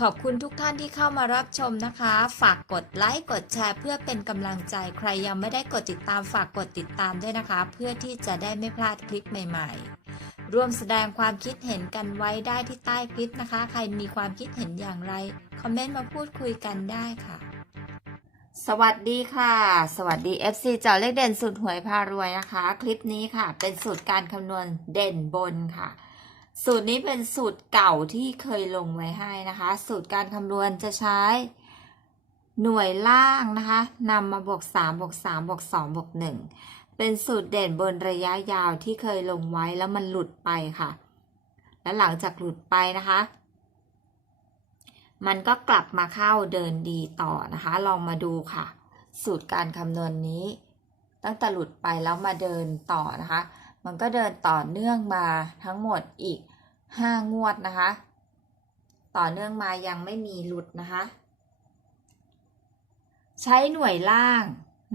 ขอบคุณทุกท่านที่เข้ามารับชมนะคะ ฝากกดไลค์ กดแชร์เพื่อเป็นกำลังใจ ใครยังไม่ได้กดติดตามฝากกดติดตามด้วยนะคะ เพื่อที่จะได้ไม่พลาดคลิปใหม่ๆ ร่วมแสดงความคิดเห็นกันไว้ได้ที่ใต้คลิปนะคะ ใครมีความคิดเห็นอย่างไร คอมเมนต์มาพูดคุยกันได้ค่ะ สวัสดีค่ะ สวัสดี FC เจาเลขเด่นสุดหวยพารวยนะคะ คลิปนี้ค่ะ เป็นสูตรการคำนวณเด่นบนค่ะ สูตรนี้เป็นสูตรเก่าที่เคยลงไว้ให้นะคะ สูตรการคำนวณจะใช้หน่วยล่างนะคะนำมาบวก3บวก3บวก2บวก1เป็นสูตรเด่นบนระยะยาวที่เคยลงไว้แล้วมันหลุดไปค่ะ แล้วหลังจากหลุดไปนะคะ มันก็กลับมาเข้าเดินดีต่อนะคะ ลองมาดูค่ะ สูตรการคำนวณนนี้ ตั้งแต่หลุดไปแล้วมาเดินต่อนะคะ มันก็เดินต่อเนื่องมาทั้งหมดอีก 5 งวดนะคะ ต่อเนื่องมายังไม่มีหลุดนะคะ ใช้หน่วยล่าง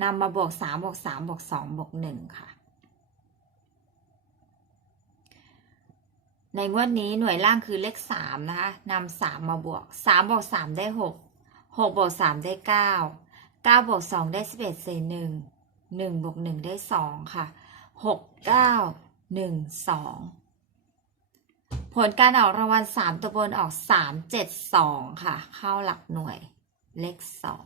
นำมาบวก3บวก3บวก2บวก1ค่ะ ในงวดนี้หน่วยล่างคือเลข3นะคะนำ3มาบวก3บวก3ได้ 6 6บวก3ได้ 9 9บวก2ได้ 11เศษ1 1บวก1ได้ 2 ค่ะ หกเก้าหนึ่งสองผลการออกรางวัลสามตัวบนออกสามเจ็ดสองค่ะ เข้าหลักหน่วยเลขสอง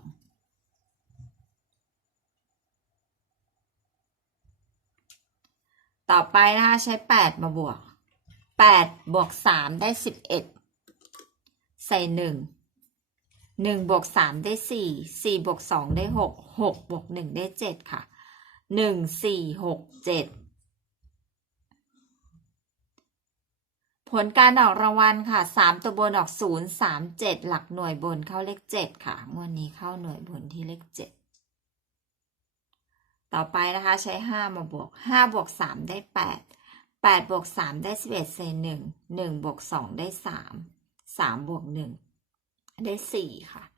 ต่อไปนะคะใช้แปดมาบวกแปดบวกสามได้สิบเอ็ดใส่หนึ่งหนึ่งบวกสามได้สี่สี่บวกสองได้หกหกบวกหนึ่งได้เจ็ดค่ะ หนึ่งสี่หกเจ็ดผลการออกรางวัลค่ะสามตัวบนออกศูนย์สามเจ็ดหลักหน่วยบนเข้าเลขเจ็ดค่ะงวดนี้เข้าหน่วยบนที่เลขเจ็ดต่อไปนะคะใช้ห้ามาบวกห้าบวกสามได้แปดแปดบวกสามได้สิบเอ็ดเศษหนึ่งหนึ่งบวกสองได้สามสามบวกหนึ่งได้สี่ค่ะ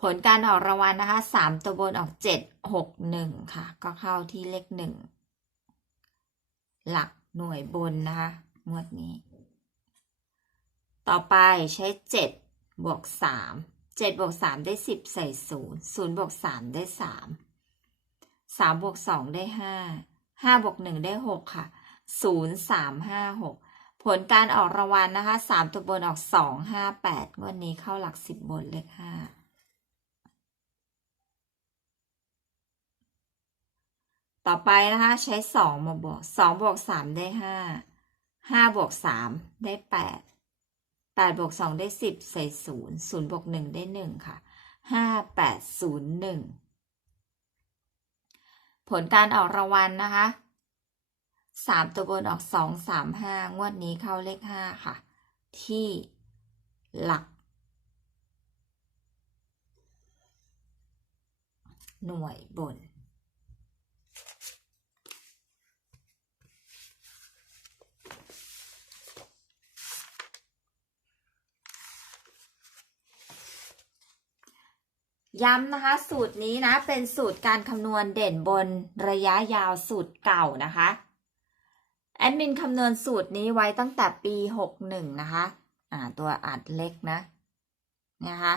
ผลการออกรางวัลนะคะสามตัวบนออกเจ็ดหกหนึ่งค่ะ ก็เข้าที่เลขหนึ่งหลักหน่วยบนนะคะงวดนี้ ต่อไปใช้เจ็ดบวกสามเจ็ดบวกสามได้สิบใส่ศูนย์ศูนย์บวกสามได้สามสามบวกสองได้ห้าห้าบวกหนึ่งได้หกค่ะศูนย์สามห้าหกผลการออกรางวัลนะคะสามตัวบนออกสองห้าแปดงวดนี้เข้าหลักสิบบนเลขห้า ต่อไปนะคะใช้สองมาบวกสองบวกสามได้ห้าห้าบวกสามได้แปดแปดบวกสองได้สิบใส่ศูนย์ศูนย์บวกหนึ่งได้หนึ่งค่ะห้าแปดศูนย์หนึ่งผลการออกรางวัลนะคะสามตัวบนออกสองสามห้างวดนี้เข้าเลขห้าค่ะ ที่หลัก หน่วยบน ย้ำนะคะ สูตรนี้นะ เป็นสูตรการคำนวณเด่นบนระยะยาวสูตรเก่านะคะ แอดมินคำนวณสูตรนี้ไว้ตั้งแต่ปี 61 นะคะ อ่า ตัวอัดเล็กนะนะคะ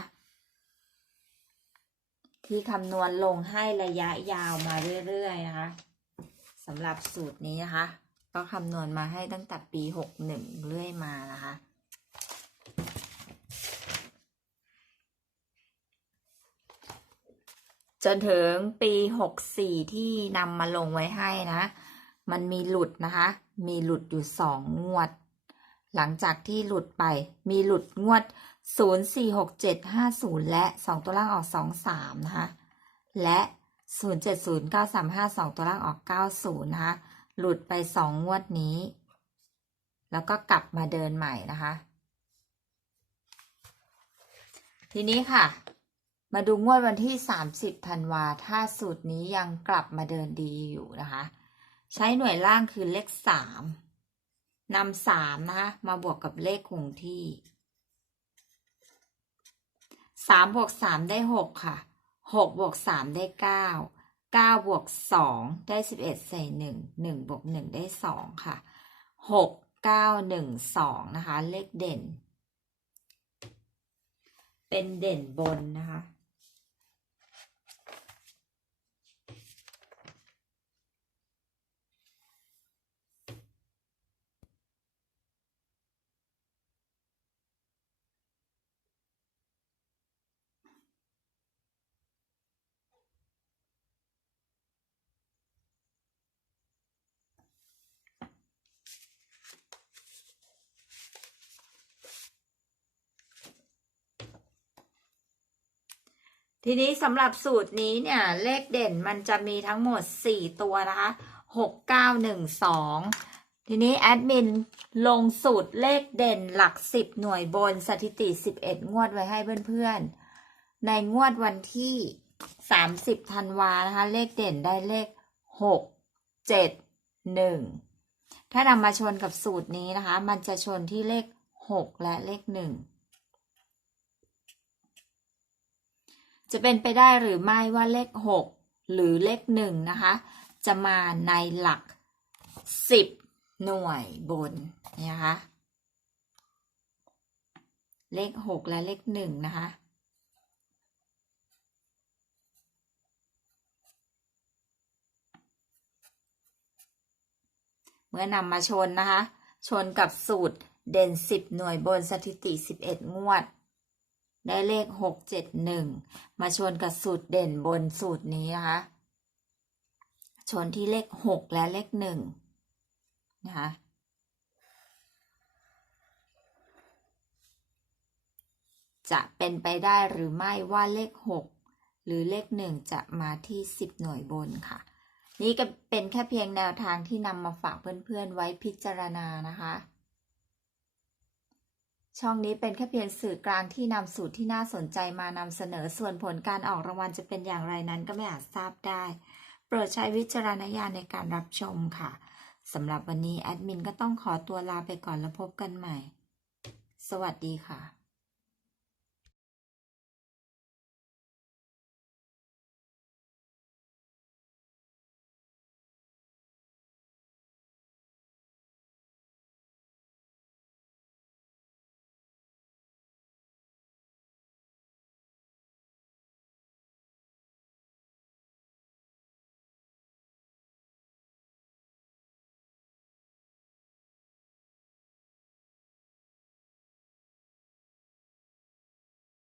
ที่คำนวณลงให้ระยะยาวมาเรื่อยๆนะคะสำหรับสูตรนี้นะคะ ก็คำนวณมาให้ตั้งแต่ปี 61 เรื่อยมานะคะ จนถึงปี64ที่นำมาลงไว้ให้นะ มันมีหลุดนะคะ มีหลุดอยู่สองงวด หลังจากที่หลุดไป มีหลุดงวด0 4 6 7 5 0และ2ตัวล่างออก2 3นะคะ และ0 7 0 9 3 5 2ตัวล่างออก90นะคะ หลุดไป2งวดนี้ แล้วก็กลับมาเดินใหม่นะคะ ทีนี้ค่ะ มาดูงวดวันที่ 30ธันวาถ้าสูตรนี้ยังกลับมาเดินดีอยู่นะคะ ใช้หน่วยล่างคือเลขสามนำสามนะคะมาบวกกับเลขคงที่สามบวกสามได้หกค่ะหกบวกสามได้เก้าเก้าบวกสองได้สิบเอ็ดใส่หนึ่งหนึ่งบวกหนึ่งได้สองค่ะหกเก้าหนึ่งสองนะคะ เลขเด่น เป็นเด่นบนนะคะ ทีนี้สำหรับสูตรนี้เนี่ย เลขเด่นมันจะมีทั้งหมด 4 ตัวนะคะ6 9 1 2ทีนี้แอดมินลงสูตรเลขเด่นหลัก10หน่วยบนสถิติ 11 งวดไว้ให้เพื่อนๆ ในงวดวันที่ 30ธันวานะคะ เลขเด่นได้เลข 6 7 1 ถ้านำมาชนกับสูตรนี้นะคะ มันจะชนที่เลข 6 และเลข 1 จะเป็นไปได้หรือไม่ว่าเลข 6 หรือเลข1นะคะ จะมาในหลัก 10 หน่วยบนนะคะ เลข 6 และเลข1นะคะเมื่อนำมาชนนะคะ ชนกับสูตรเด่น 10 หน่วยบนสถิติ 11 งวด ได้เลข6 7 1มาชนกับสูตรเด่นบนสูตรนี้นะคะ ชนที่เลข6และเลข1นะคะจะเป็นไปได้หรือไม่ว่าเลข 6 หรือเลข 1 จะมาที่ 10 หน่วยบนค่ะ นี่ก็เป็นแค่เพียงแนวทางที่นำมาฝากเพื่อนๆไว้พิจารณานะคะ ช่องนี้เป็นแค่เพียงสื่อกลางที่นำสูตรที่น่าสนใจมานำเสนอส่วนผลการออกรางวัลจะเป็นอย่างไรนั้นก็ไม่อาจทราบได้ โปรดใช้วิจารณญาณในการรับชมค่ะสำหรับวันนี้แอดมินก็ต้องขอตัวลาไปก่อนแล้วพบกันใหม่ สวัสดีค่ะ